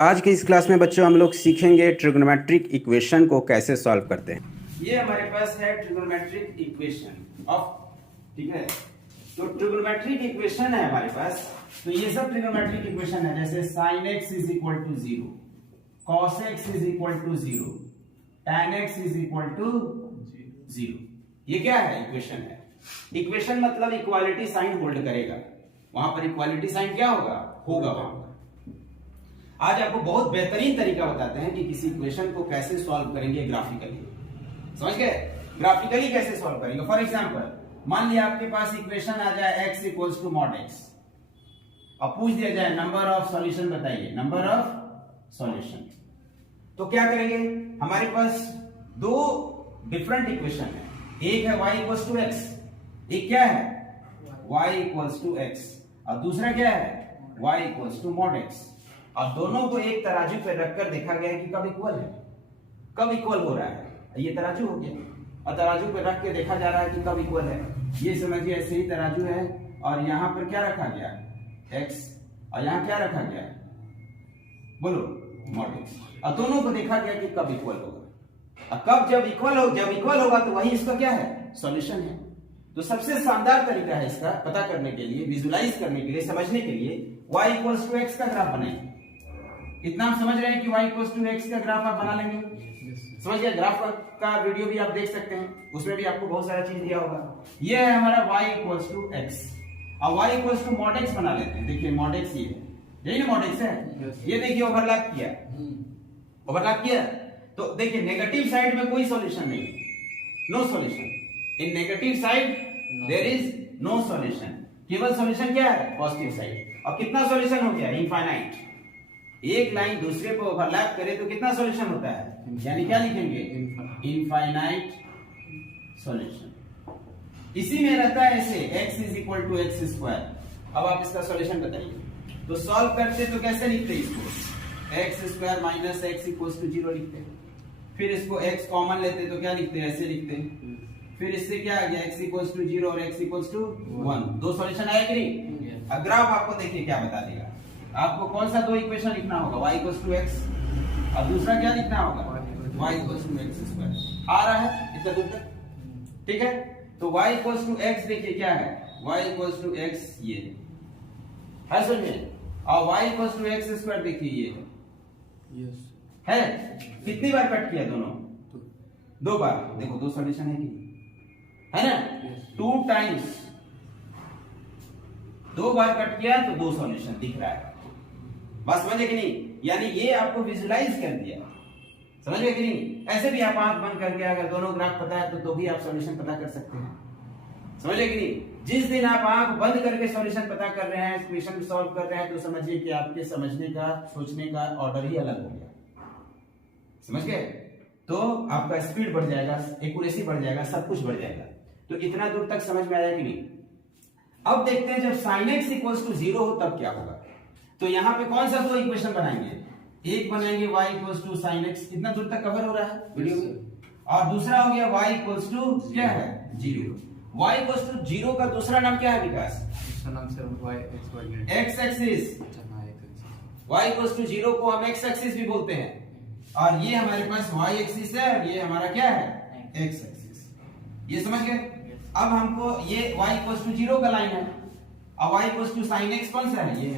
आज की इस क्लास में बच्चों हम लोग सीखेंगे ट्रिग्नोमेट्रिक इक्वेशन को कैसे सॉल्व करते हैं। ये हमारे पास है ट्रिग्नोमेट्रिक इक्वेशन ऑफ, ठीक है। तो ट्रिग्नोमेट्रिक इक्वेशन है हमारे पास, तो ये सब ट्रिग्नोमेट्रिक इक्वेशन है, जैसे sin x is equal to 0, cos x is equal to 0, tan x is equal to 0। ये क्या है? इक्वेशन है। इक्वेशन मतलब इक्वालिटी साइन होल्ड करेगा, वहां पर इक्वालिटी साइन क्या होगा? होगा वहां पर। आज आपको बहुत बेहतरीन तरीका बताते हैं कि किसी इक्वेशन को कैसे सॉल्व करेंगे ग्राफिकली। समझ गए? ग्राफिकली कैसे सॉल्व करेंगे। फॉर एग्जांपल, मान लिया आपके पास इक्वेशन आ जाए x equals to mod x, अब पूछ दिया जाए नंबर ऑफ सॉल्यूशन बताइए, नंबर ऑफ सॉल्यूशन। तो क्या करेंगे? हमारे पास दो डिफरेंट इक्वेशन है, एक है y इक्वल्स टू x, एक क्या है? y इक्वल्स टू x, और दूसरा क्या है? y equals to mod x। और दोनों को एक तराजू पे रखकर देखा गया कि कब इक्वल है, कब इक्वल हो रहा है। ये तराजू हो गया, और तराजू पे रख के देखा जा रहा है कि कब इक्वल है। ये समझिए ऐसे ही तराजू है, और यहां पर क्या रखा गया? x, और यहां क्या रखा गया? बोलो, मॉड x। और दोनों को देखा गया कि कब इक्वल होगा, और कब जब इक्वल होगा तो वही इसका क्या है? सॉल्यूशन है। तो सबसे शानदार तरीका है इसका पता करने के लिए, विजुलाइज करने के लिए, समझने के लिए, y इक्वल्स टू x का ग्राफ बनाएंगे। इतना हम समझ रहे हैं कि y इक्वल्स टू x का ग्राफ आप बना लेंगे। समझ गए? ग्राफ का वीडियो भी आप देख सकते हैं, उसमें भी आपको बहुत सारा चीज दिया होगा। ये है हमारा y इक्वल्स टू x, और y equals to mod x बना लेते हैं। देखिए मॉड x ये है, यही ना मॉड x है। ये देखिए ओवरलैप किया, ओवरलैप किया। तो देखिए नेगेटिव साइड में कोई सॉल्यूशन नहीं, no solution. In negative side there is no solution. केवल सॉल्यूशन क्या है? Positive side. और कितना सॉल्यूशन हो गया? इनफाइनाइट। एक लाइन दूसरे पर ओवरलैप करे तो कितना सॉल्यूशन होता है? यानी क्या लिखेंगे? Infinite solution. इसी में रहता है ऐसे x is equal to x square. अब आप इसका सॉल्यूशन बताइए। तो सॉल्व करते तो कैसे लिखते इसको? X square minus x equals to 0 लिखते। फिर इसको x कॉमन लेते तो क्या लिखते? ऐसे लिखते। फिर इससे क्या आ गया? x इक्वल्स टू 0 और x इक्वल्स टू 1। दो सॉल्यूशन आया कि नहीं? अब ग्राफ आपको देखिए क्या बता देगा। आपको कौन सा दो इक्वेशन लिखना होगा? y इक्वल्स टू x, और दूसरा क्या लिखना होगा? y equals to x square. आ रहा है इतना दूर तक? ठीक है। तो y इक्वल्स टू x देखिए क्या है? y इक्वल्स टू x ये है, समझे? और y equals to x square देखिए ये है। कितनी बार कट किया? दोनों दो बार। देखो दो सॉल्यूशन है कि है ना? 2 टाइम्स, दो बार कट किया तो दो सॉल्यूशन दिख रहा है। बस समझे कि नहीं? यानी ये आपको विजुलाइज कर दिया, समझ गए कि नहीं? ऐसे भी आप आंख बंद करके अगर दोनों ग्राफ पता है तो भी आप सॉल्यूशन पता कर सकते हैं। समझे कि नहीं? जिस दिन आप आंख बंद करके सॉल्यूशन पता कर रहे हैं, इक्वेशन सॉल्व कर रहे हैं, तो समझिए कि आपके समझने का, सोचने का ऑर्डर ही अलग हो गया। समझ गए? तो आपका स्पीड बढ़ जाएगा, एक्यूरेसी बढ़ जाएगा, सब कुछ बढ़ जाएगा। तो इतना दूर तक समझ में आया कि नहीं? अब देखते हैं जब sin x इक्वल्स टू 0 हो तब क्या होगा। तो यहां पे कौन सा दो इक्वेशन बनाएंगे? एक बनाएंगे y equals to sin x, इतना दूर तक कवर हो रहा है वीडियो में। और दूसरा हो गया y इक्वल्स टू क्या है? 0। y इक्वल्स टू 0 का दूसरा नाम क्या है विकास? दूसरा नाम sir x axis. y equals to 0 को हम x एक्सिस भी बोलते हैं, और ये हमारे पास y एक्सिस है, और ये हमारा क्या है? x axis. ये समझ गए? अब हमको ये y इक्वल्स टू 0 का लाइन है, और y equals to sin x कौन सा है? ये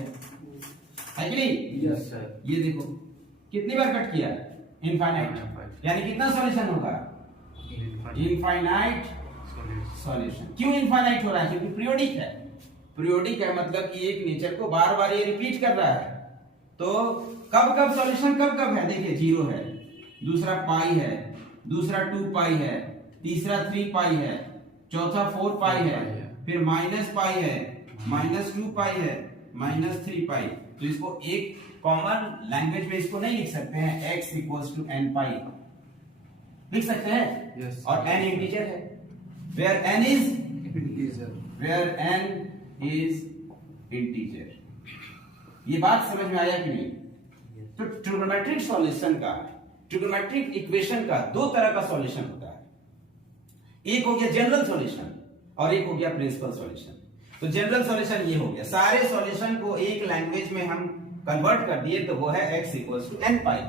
है कि नहीं? Yes sir. ये देखो कितनी बार कट किया? इनफाइनाइट। यानी कितना सॉल्यूशन होगा? Infinite solution. क्यों इनफाइनाइट हो रहा है? क्योंकि पीरियोडिक है। पीरियोडिक है मतलब कि एक नेचर को बार बार ये रिपीट कर रहा है। तो कब सॉल्यूशन कब है? देखिए 0 है, दूसरा पाई है, दूसरा 2 पाई है, तीसरा 3 पाई है, चौथा 4 पाई है, फिर माइनस पाई है, माइनस 2 पाई है, माइनस 3 पाई। तो इसको एक कॉमन लैंग्वेज में इसको नहीं लिख सकते हैं, x इक्वल्स टू n पाई लिख सकते हैं। yes, और n इंटीजर है, वेयर n इज इंटीजर। ये बात समझ में आया कि नहीं? तो ट्रिग्नोमेट्रिक सॉल्यूशन का, ट्रिग्नोमेट्रिक इक्वेशन का दो तरह का सॉल्यूशन होता है। एक हो गया जनरल सॉल्यूशन, और एक हो गया प्रिंसिपल सॉल्यूशन। तो जनरल सॉल्यूशन ये हो गया, सारे सॉल्यूशन को एक लैंग्वेज में हम कन्वर्ट कर दिए तो वो है x इक्वल्स टू n पाई।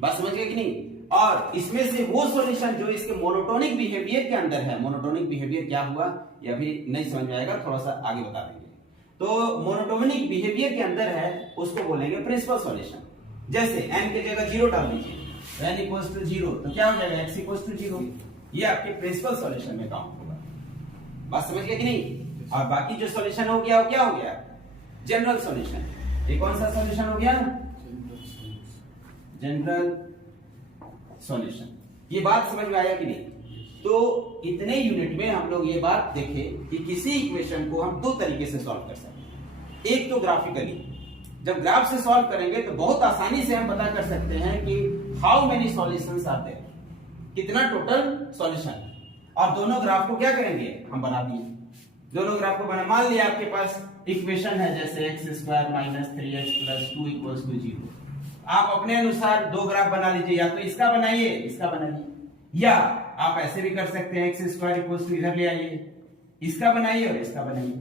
बात समझ गए कि नहीं? और इसमें से वो सॉल्यूशन जो इसके मोनोटोनिक बिहेवियर के अंदर है, मोनोटोनिक बिहेवियर क्या हुआ ये अभी नहीं समझ में आएगा, थोड़ा सा आगे बता देंगे। तो मोनोटोनिक बिहेवियर के अंदर है उसको बोलेंगे प्रिंसिपल सॉल्यूशन। जैसे n की जगह 0 डाल दीजिए, n इक्वल्स टू 0 तो क्या हो जाएगा x इक्वल्स टू 0, ये आपके प्रिंसिपल सॉल्यूशन में काउंट होगा। बात समझ गए कि नहीं? और बाकी जो सॉल्यूशन हो गया वो क्या हो गया? General solution. ये कौन सा सॉल्यूशन हो गया? General solution. ये बात समझ में आया कि नहीं? तो इतने यूनिट में हम लोग ये बात देखें कि किसी इक्वेशन को हम दो तरीके से सॉल्व कर सकते हैं। एक तो ग्राफिकली, जब ग्राफ से सॉल्व करेंगे तो बहुत आसानी से हम पता कर सकते हैं कि how many solutions are there, कितना टोटल सॉल्यूशन। और दोनों ग्राफ को क्या करेंगे? हम बना दिए। दोनों ग्राफ को बना, मान लिया आपके पास इक्वेशन है जैसे x² - 3x + 2 = 0। आप अपने अनुसार दो ग्राफ बना लीजिए, या तो इसका बनाइए, इसका बनाइए, या आप ऐसे भी कर सकते हैं x² इधर ले आइए, इसका बनाइए और इसका बनाइए।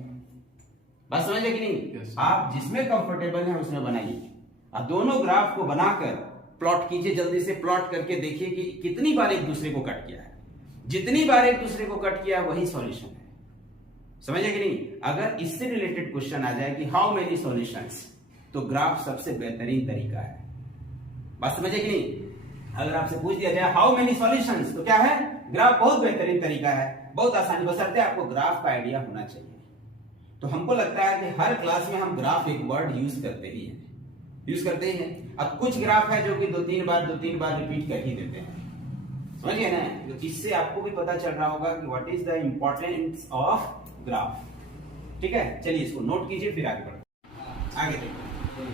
बात समझ गए कि नहीं? Yes. आप जिसमें कंफर्टेबल है उसमें बनाइए और दोनों ग्राफ को बनाकर प्लॉट कीजिए। जल्दी से प्लॉट करके देखिए कि कितनी बार एक दूसरे को कट किया है। जितनी बार एक दूसरे को कट किया वही सॉल्यूशन है। समझे कि नहीं? अगर इससे रिलेटेड क्वेश्चन आ जाए कि हाउ मेनी सॉल्यूशंस, तो ग्राफ सबसे बेहतरीन तरीका है। बात समझे कि नहीं? अगर आपसे पूछ दिया जाए हाउ मेनी सॉल्यूशंस, तो क्या है? ग्राफ बहुत बेहतरीन तरीका है, बहुत आसानी, बशर्ते आपको ग्राफ का आइडिया होना चाहिए। तो हमको लगता है कि हर क्लास में हम ग्राफ एक वर्ड यूज करते ही हैं। अब कुछ ग्राफ है जो कि दो तीन बार रिपीट कर ही देते हैं, समझिए ना? तो इससे आपको भी पता चल रहा होगा कि what is the importance of graph. ठीक है, चलिए इसको नोट कीजिए फिर आगे बढ़ते। आगे देखिए,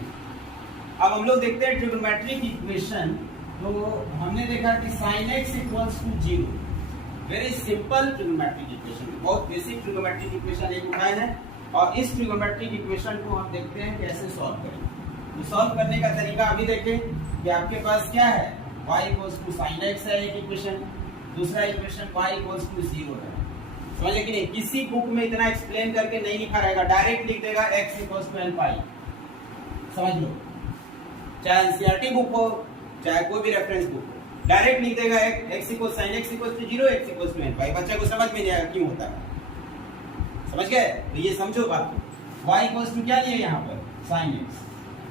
अब हम लोग देखते हैं ट्रिग्नोमेट्रिक इक्वेशन। तो हमने देखा कि sin x equals to 0, very simple trigonometric equation, बहुत बेसिक ट्रिग्नोमेट्रिक इक्वेशन एक उठाए हैं और इस ट्रिग्नोमेट्रिक इक्वेशन को हम देखते हैं कैसे सॉल्व करें। तो सॉल्व करने का तरीका अभी देखें कि आपके पास क्या है, y equals to sin x है एक इक्वेशन, दूसरा इक्वेशन y इक्वल्स टू 0 है। समझे कि नहीं? किसी बुक में इतना एक्सप्लेन करके नहीं लिखा रहेगा, डायरेक्ट लिख देगा x इक्वल्स टू n पाई। समझ लो, चाहे एनसीईआरटी बुक हो चाहे कोई भी रेफरेंस बुक हो, डायरेक्ट लिख देगा x equals sin x equals to 0, x equals to n pi. बच्चे को समझ में नहीं आएगा क्यों होता है। समझ गए? तो ये समझो बात को। y इक्वल्स टू क्या लिए यहाँ पर? sin x,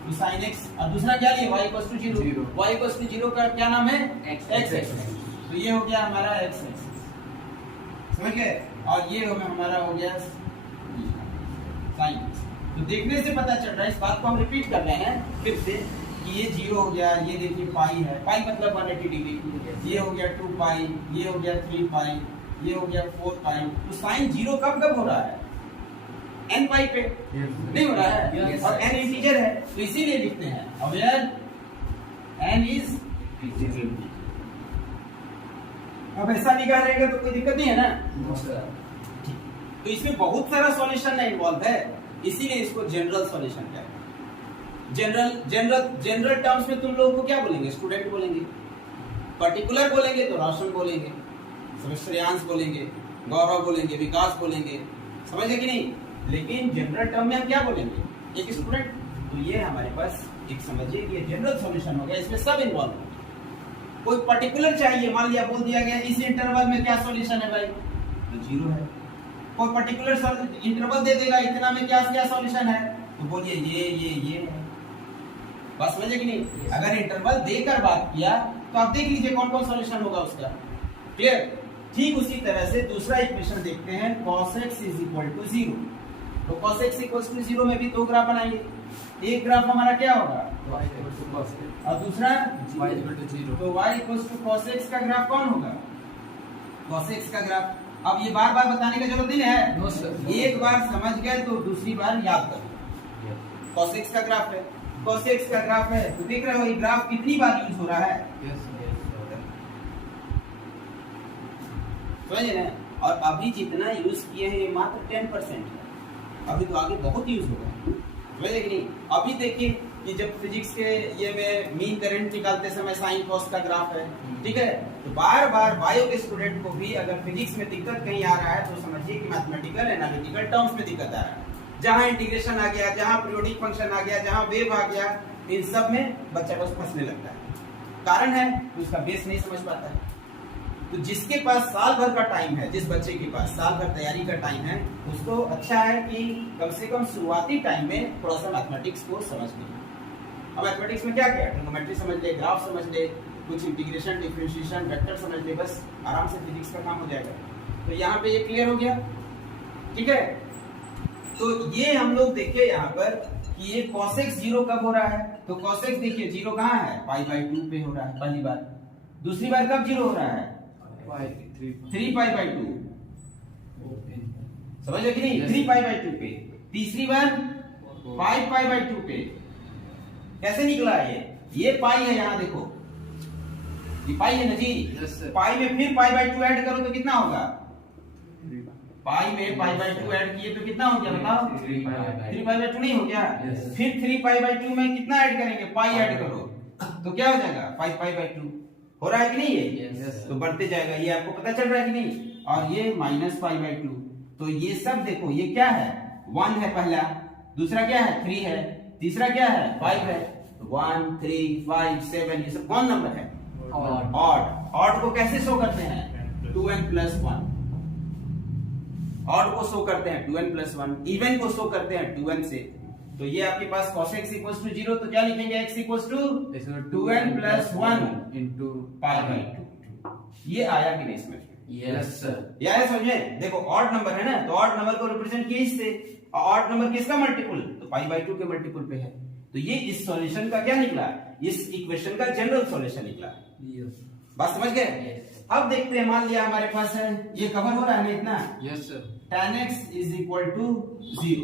तो sin x, और दूसरा क्या लिए? y equals to 0। y equals to 0 का क्या नाम है? x axis. तो ये हो गया हमारा x एक्सिस, समझ गए? और ये हमारा हो गया sin x। तो देखने से पता चल रहा है, इस बात को हम रिपीट कर रहे हैं फिर से कि ये 0 हो गया, ये देखिए पाई है, पाई मतलब 180 डिग्री, ये हो गया 2 पाई, ये हो गया 3 पाई, ये हो गया 4 पाई। तो साइन 0 कब हो रहा है? n पाई पे नहीं हो रहा है, और n इंटीजर है तो इसीलिए लिखते हैं अवेयर n इज इंटीजर। अब ऐसा लिखा रहेगा तो कोई दिक्कत नहीं है ना? तो इसमें बहुत सारा सॉल्यूशन इन्वॉल्व है, इसीलिए इसको जनरल सॉल्यूशन कहते हैं। जनरल टर्म्स में तुम लोगों को क्या बोलेंगे? स्टूडेंट बोलेंगे। पर्टिकुलर बोलेंगे तो रोशन बोलेंगे, श्रेयांश बोलेंगे, गौरव बोलेंगे, विकास बोलेंगे। समझे कि नहीं? लेकिन जनरल टर्म में हम क्या बोलेंगे? एक स्टूडेंट। तो ये हमारे पास एक समझिए कि ये जनरल सॉल्यूशन हो गया, इसमें सब इन्वॉल्व है। कोई पर्टिकुलर चाहिए, मान लिया बोल दिया गया इस इंटरवल में क्या सॉल्यूशन है भाई, तो 0 है। कोई पर्टिकुलर इंटरवल दे देगा इतना में क्या क्या सॉल्यूशन है, तो बोलिए ये है। बस समझे कि नहीं? अगर इंटरवल देकर बात किया तो आप देख लीजिए कौन कौन सॉल्यूशन होगा उसका। क्लियर? ठीक उसी तरह से दूसरा इक्वेशन देखते हैं, cos x = 0। तो cos x = 0 में भी दो ग्राफ बनाएंगे। एक ग्राफ हमारा क्या होगा, और दूसरा y = 0। तो y = cos x का ग्राफ कौन होगा? cos x का ग्राफ। अब ये बार बार बताने की जरूरत नहीं है, एक बार समझ गए तो दूसरी बार याद करो। cos x का ग्राफ है, cos x का ग्राफ है, तो देख रहे हो ये ग्राफ कितनी बार यूज हो रहा है, समझे ना? और अभी जितना यूज किए हैं ये मात्र 10% है, अभी तो आगे बहुत यूज होगा, समझे कि नहीं? अभी देखिए कि जब फिजिक्स के ये में मीन करंट निकालते समय साइन कॉस का ग्राफ है, ठीक है? तो बार बार बायो के स्टूडेंट को भी अगर फिजिक्स में दिक्कत कहीं आ रहा है तो समझिए कि मैथमेटिकल एनालिटिकल टर्म्स में दिक्कत आ रहा है। जहां इंटीग्रेशन आ गया, जहां पीरियोडिक फंक्शन आ गया, जहां वेव आ गया, इन सब में बच्चा बस फंसने लगता है। कारण है कि उसका बेस नहीं समझ पाता है। तो जिसके पास साल भर का टाइम है, जिस बच्चे के पास साल भर तैयारी का टाइम है, उसको अच्छा है कि कम से कम शुरुआती टाइम में थोड़ा सा मैथमेटिक्स को समझ ले। अब मैथमेटिक्स में क्या क्या, ट्रिग्नोमेट्री समझ ले, ग्राफ समझ ले, कुछ इंटीग्रेशन, डिफरेंशिएशन, वेक्टर समझ ले, बस आराम से फिजिक्स का काम हो जाएगा। तो यहाँ पे ये क्लियर हो गया, ठीक है। तो ये हम लोग देखे यहाँ पर कि ये cos x 0 कब हो रहा है, तो cos x देखिए 0 कहाँ है, π/2 पे हो रहा है पहली बार। दूसरी बार कब 0 हो रहा है, 3π/2, समझ लो कि नहीं, 3π/2 पे। तीसरी बार 5π/2 पे। कैसे निकला ये पाई है, यहाँ देखो ये पाई है ना जी, पाई में फिर π/2 ऐड करो तो कितना होगा, पाई में π/2 ऐड किए तो कितना हो गया बताओ, 3π/2 नहीं हो गया। फिर 3π/2 में कितना ऐड करेंगे, पाई ऐड करो तो क्या हो जाएगा 5π/2। हो रहा है कि नहीं ये, तो बढ़ते जाएगा, ये आपको पता चल रहा है कि नहीं। और ये -π/2, तो ये सब देखो, ये क्या है, 1 है पहला, दूसरा क्या है 3 है, तीसरा क्या है 5 है। 1 3 5 7 ये सब कौन नंबर है, ऑड। ऑड को कैसे शो करते हैं, 2n+1। ऑड को शो करते हैं 2n+1, इवन को शो करते हैं 2n से। तो ये आपके पास cos x = 0, तो क्या लिखेंगे, x = 2n+1 into π/2। ये आया कि नहीं समझ में, यस सर, ये आया समझ में। देखो ऑड नंबर है ना, तो ऑड नंबर को रिप्रेजेंट किए इससे, और ऑड नंबर किसका मल्टीपल, तो π/2 के मल्टीपल पे है। तो ये इस सॉल्यूशन का क्या निकला, इस इक्वेशन का जनरल सॉल्यूशन निकला। बात समझ गए। अब देखते हैं, मान लिया हमारे पास है, ये कवर हो रहा है ना इतना, यस सर, tan x = 0।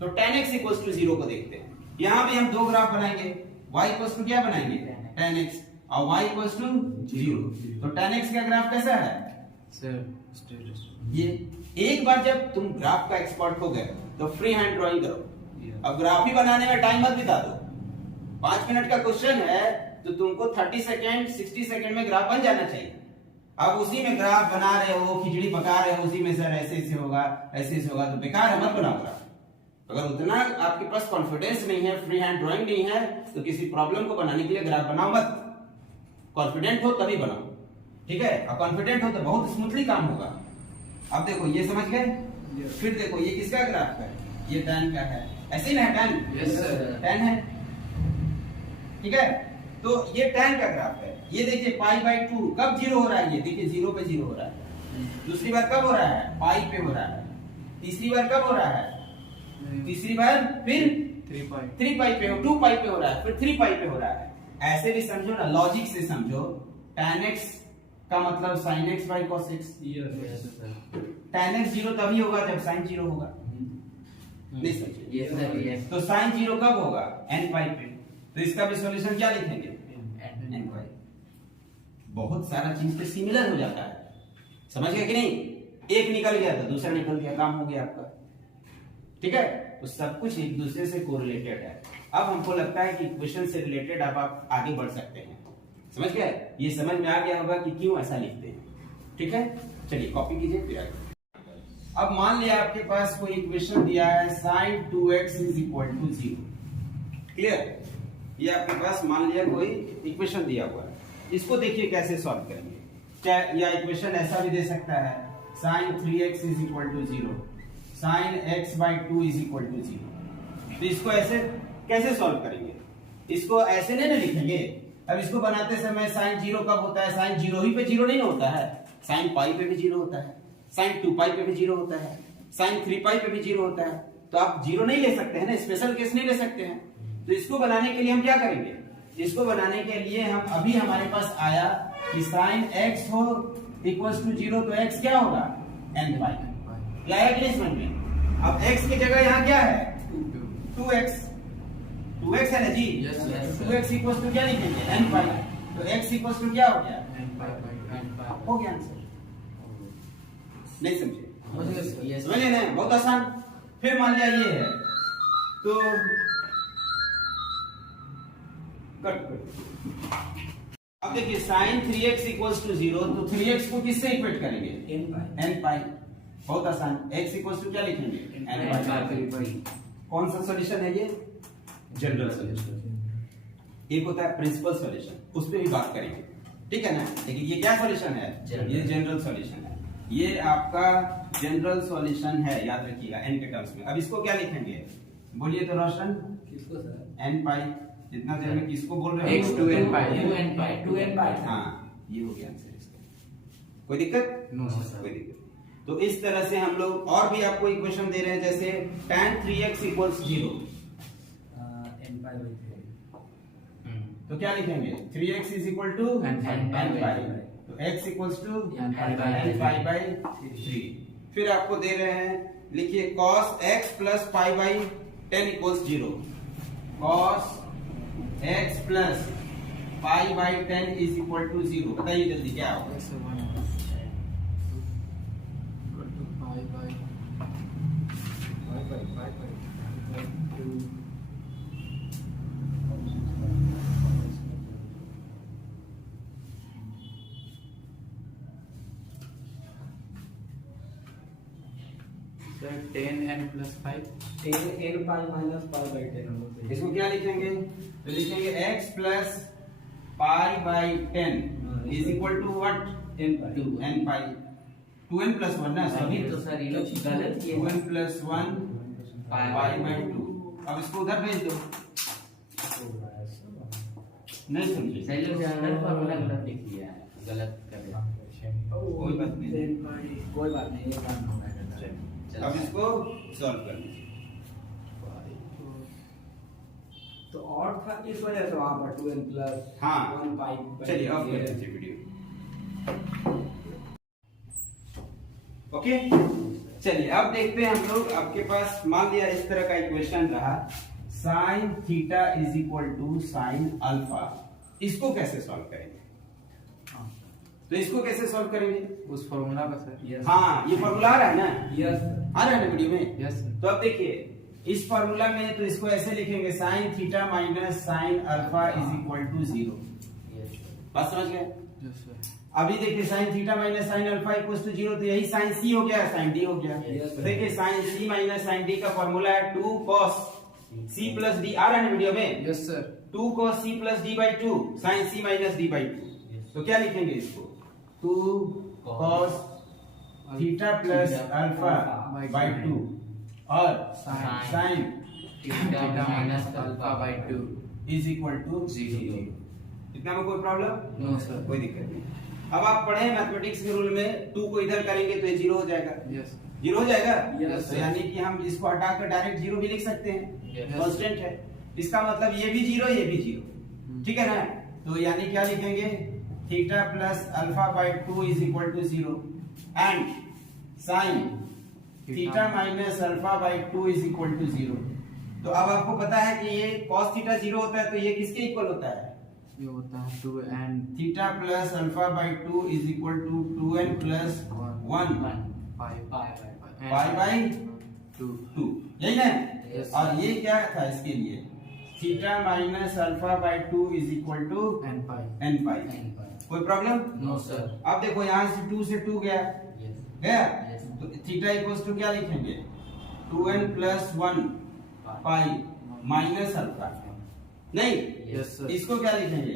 तो tan x = 0 को देखते हैं। यहाँ भी हम दो ग्राफ बनाएंगे, y = क्या बनाएंगे, tan x, और y = 0। तो tan x का ग्राफ कैसा है सर, ये। एक बार जब तुम ग्राफ का एक्सपर्ट हो गए तो फ्री हैंड ड्राइंग करो। अब ग्राफ ही बनाने में टाइम मत बिता दो, 5 मिनट का क्वेश्चन है तो तुमको 30 सेकेंड 60 सेकेंड में ग्राफ बन जाना चाहिए। अब उसी में ग्राफ बना रहे हो, खिचड़ी पका रहे हो, उसी में सर ऐसे ऐसे होगा, ऐसे ऐसे होगा, तो बेकार है, मत बनाओ ग्राफ। अगर उतना आपके पास कॉन्फिडेंस नहीं है, फ्री हैंड ड्राइंग नहीं है, तो किसी प्रॉब्लम को बनाने के लिए ग्राफ बनाओ मत। कॉन्फिडेंट हो तभी बनाओ, ठीक है, और कॉन्फिडेंट हो तो बहुत स्मूथली काम होगा। अब देखो ये समझ गए। फिर देखो ये किसका ग्राफ है, ये tan का है, ऐसे ही ना tan, यस सर, tan है, ठीक है। तो ये tan का ग्राफ है। ये देखिए π/2 कब 0 हो रहा है, ये देखिए 0 पे 0 हो रहा है। दूसरी बार कब हो रहा है, पाई पे हो रहा है। तीसरी बार कब हो रहा है, तीसरी बार फिर 3 पाई पे, 2 पाई पे हो रहा है, फिर 3 पाई पे हो रहा है। ऐसे भी समझो ना, लॉजिक से समझो। tan x का मतलब sin x by cos x। Yes sir, tan x 0 तभी होगा जब sin 0 होगा, नहीं समझे, यस सर, यस, तो sin 0 कब होगा, n पाई पे। तो इसका भी सॉल्यूशन क्या लिखेंगे, n पाई। बहुत सारा चीज पे सिमिलर हो जाता है, समझ गए कि नहीं। एक निकल गया तो दूसरा निकल गया, काम हो गया आपका, ठीक है। तो सब कुछ एक दूसरे से कोरिलेटेड है। अब हमको लगता है कि इक्वेशन से रिलेटेड आप आगे बढ़ सकते हैं, समझ गए। ये समझ में आ गया होगा कि क्यों ऐसा लिखते हैं, ठीक है। चलिए कॉपी कीजिए फिर आगे। अब मान लिया आपके पास कोई इक्वेशन दिया है sin 2x = 0, क्लियर। ये आपके पास मान लिया कोई इक्वेशन दिया हुआ है, इसको देखिए कैसे सॉल्व करेंगे। क्या या इक्वेशन ऐसा भी दे सकता है, sin 3x = 0, sin x/2 = 0। तो इसको ऐसे कैसे सॉल्व करेंगे, इसको ऐसे नहीं ना लिखेंगे। अब इसको बनाते समय sin 0 कब होता है, sin 0 ही पे 0 नहीं होता है, sin पाई पे भी 0 होता है, sin 2 पाई पे भी 0 होता है, sin 3 पाई पे भी 0 होता है। तो आप 0 नहीं ले सकते हैं ना, स्पेशल केस नहीं ले सकते हैं। तो इसको बनाने के लिए हम क्या करेंगे, इसको बनाने के लिए हम अभी हमारे पास आया कि sin x हो = 0, तो x क्या होगा, n पाई। क्या आया कि नहीं समझ में। अब x की जगह यहाँ क्या है, 2x है ना जी, Yes, yes, 2x = क्या लिखेंगे, n पाई। तो x = क्या हो गया, हो गया आंसर। नहीं समझे, समझे ना, बहुत आसान। फिर मान लिया ये है, तो अब देखिए sin 3x = 0, तो 3x को किससे इक्वेट करेंगे, n पाई। बहुत आसान, x इक्वल टू क्या लिखेंगे n/3। कौन सा सॉल्यूशन है ये? General solution. एक होता है प्रिंसिपल सॉल्यूशन, उस पर भी बात करेंगे, ठीक है ना। लेकिन ये क्या सॉल्यूशन है? ये जनरल सॉल्यूशन है। ये आपका जनरल सॉल्यूशन है, याद रखिएगा n के टर्म्स में। अब इसको क्या लिखेंगे? बोलिए तो रोशन। किसको सर? n पाई। इतना देर में किसको बोल रहे हो? x to n pi 2n pi। हाँ, ये हो गया आंसर इसका। कोई दिक्कत? No sir. कोई दिक्कत। तो इस तरह से हम लोग और भी आपको इक्वेशन दे रहे हैं, जैसे tan 3x = 0, n pi by 3। तो क्या लिखेंगे? 3x = n pi। तो x = n n pi by 3। फिर आपको दे रहे हैं, लिखिए cos x + pi by 10 = 0। cos x + pi by 10 = 0। बताइए जल्दी क्या होगा? Yes, sir, 1 equal to pi by 2 sir 10n plus 5 n pi minus pi by 10 इसको क्या लिखेंगे? तो लिखेंगे x + pi by 10 = what? n pi 2 n pi 2n + 1 ना अभी तो सर ये लोग गलत किए 2n + 1 pi by 2। अब इसको उधर भेज दो। नहीं समझे? सही लोग जनरल फार्मूला गलत लिख लिया है, गलत कर दिया। कोई बात नहीं। n pi कोई बात नहीं, ये काम होगा। अब इसको सॉल्व कर लीजिए। तो और था इस वजह से वहां पर 2n plus हाँ। 1 pi by चलिए ऑफ कर 3। दीजिए वीडियो। ओके, चलिए अब देखते हैं हम लोग। आपके पास मान लिया इस तरह का इक्वेशन रहा, sin थीटा = sin अल्फा। इसको कैसे सॉल्व करेंगे? तो इसको कैसे सॉल्व करेंगे? उस फार्मूला का सर। Yes। हाँ, ये फॉर्मूला आ रहा है ना, Yes। आ रहा है ना वीडियो में। Yes sir. तो अब देखिए इस फॉर्मूला में, तो इसको ऐसे लिखेंगे sin theta minus sin alpha = 0। Yes बात समझ गए? सर। अभी देखिए sin theta minus sin alpha = 0, तो यही sin c हो गया, sin d हो गया। Yes, तो देखिए sin c minus sin d का फॉर्मूला है 2 cos c + d। आ रहा है ना वीडियो में? Yes sir. 2 cos c + d/2 sin c minus d/2। तो क्या लिखेंगे इसको? 2 cos theta plus alpha by 2 और sin theta minus alpha by 2 = 0। इतना में कोई प्रॉब्लम? No sir. कोई दिक्कत नहीं। अब आप पढ़े मैथमेटिक्स के रूल में, 2 को इधर करेंगे तो ये 0 हो जाएगा। यस 0 हो जाएगा। Yes, तो यानी कि हम इसको हटाकर डायरेक्ट 0 भी लिख सकते हैं, Yes। कांस्टेंट है। इसका मतलब ये भी 0, ये भी 0, ठीक है ना। तो यानी क्या लिखेंगे? Theta plus alpha by 2 = 0 and sin theta minus alpha by 2 = 0। तो अब आपको पता है कि ये cos थीटा 0 होता है, तो ये किसके इक्वल होता है? ये होता है 2 and theta plus alpha by 2 = 2n plus 1 pi by 2, यही ना। Yes। और ये क्या था इसके लिए? Theta minus alpha by 2 = and pi n pi। कोई प्रॉब्लम? No sir. अब देखो यहाँ से 2 से 2 गया, यस गया। Yes। तो थीटा = क्या लिखेंगे? 2n plus 1 pi minus alpha. नहीं, यस सर। इसको क्या लिखेंगे?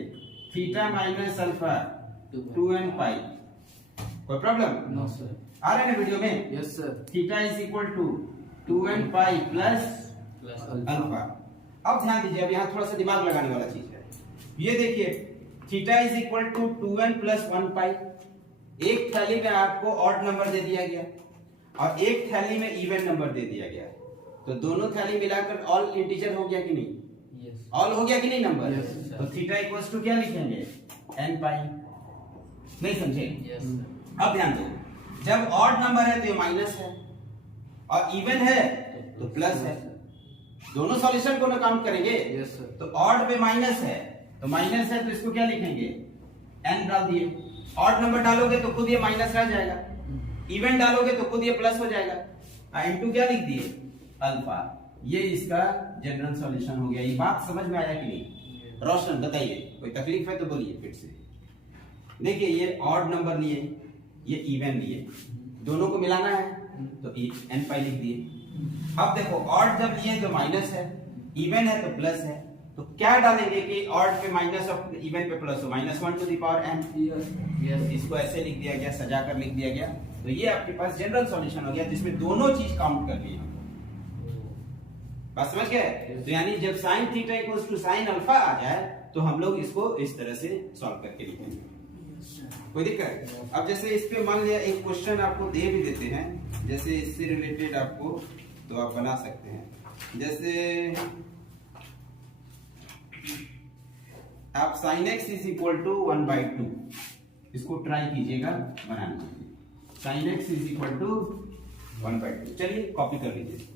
थीटा माइनस अल्फा 2n पाई। कोई प्रॉब्लम? No sir. आ रहा है ना वीडियो में? Yes sir. Theta = 2n pi plus plus alpha. अब ध्यान दीजिए, अब यहाँ थोड़ा सा दिमाग लगाने वाला चीज है। ये देखिए थीटा = 2n प्लस 1 पाई। एक थैली में आपको ऑड नंबर दे दिया गया और एक थैली में इवन नंबर दे दिया गया, तो दोनों थैली मिलाकर ऑल इंटीजर हो गया कि नहीं? यस ऑल हो गया कि नहीं नंबर? Yes, sir। तो थीटा = क्या लिखेंगे? n पाई। नहीं समझे? Yes sir. अब ध्यान दो, जब ऑड नंबर है तो ये माइनस है और इवन है तो प्लस है। दोनों सॉल्यूशन को ना काउंट करेंगे। Yes sir. तो ऑड में माइनस है, तो माइनस है तो इसको क्या लिखेंगे? n डाल दिए। ऑड नंबर डालोगे तो खुद ये माइनस रह जाएगा, इवन डालोगे तो खुद ये प्लस हो जाएगा। इनटू क्या लिख दिए? अल्फा। ये इसका जनरल सॉल्यूशन हो गया। ये बात समझ में आया कि नहीं? रोशन बताइए, कोई तकलीफ है तो बोलिए फिर से। देखिए ये ऑड नंबर लिए, ये इवन लिए, दोनों को मिलाना है तो n पाई लिख दिए। अब देखो ऑड जब लिए तो माइनस है, इवन है तो प्लस है, तो क्या डालेंगे कि ऑड पे माइनस और इवन पे प्लस हो, -1 to the power n। Yes इसको ऐसे लिख दिया गया, सजा कर लिख दिया गया। तो ये आपके पास जनरल सॉल्यूशन हो गया जिसमें दोनों चीज काउंट कर लिया। बात समझ गए? तो यानी जब sin theta equals to sin alpha आ जाए तो हम लोग इसको इस तरह से सॉल्व करके लिखेंगे। कोई दिक्कत? अब जैसे इस पे मान लिया एक क्वेश्चन आपको दे भी देते हैं, जैसे इससे रिलेटेड आपको, तो आप बना सकते हैं। जैसे आप sin x is equal to 1/2, इसको ट्राई कीजिएगा बनाने के लिए। sin x is equal to 1/2, चलिए कॉपी कर लीजिए।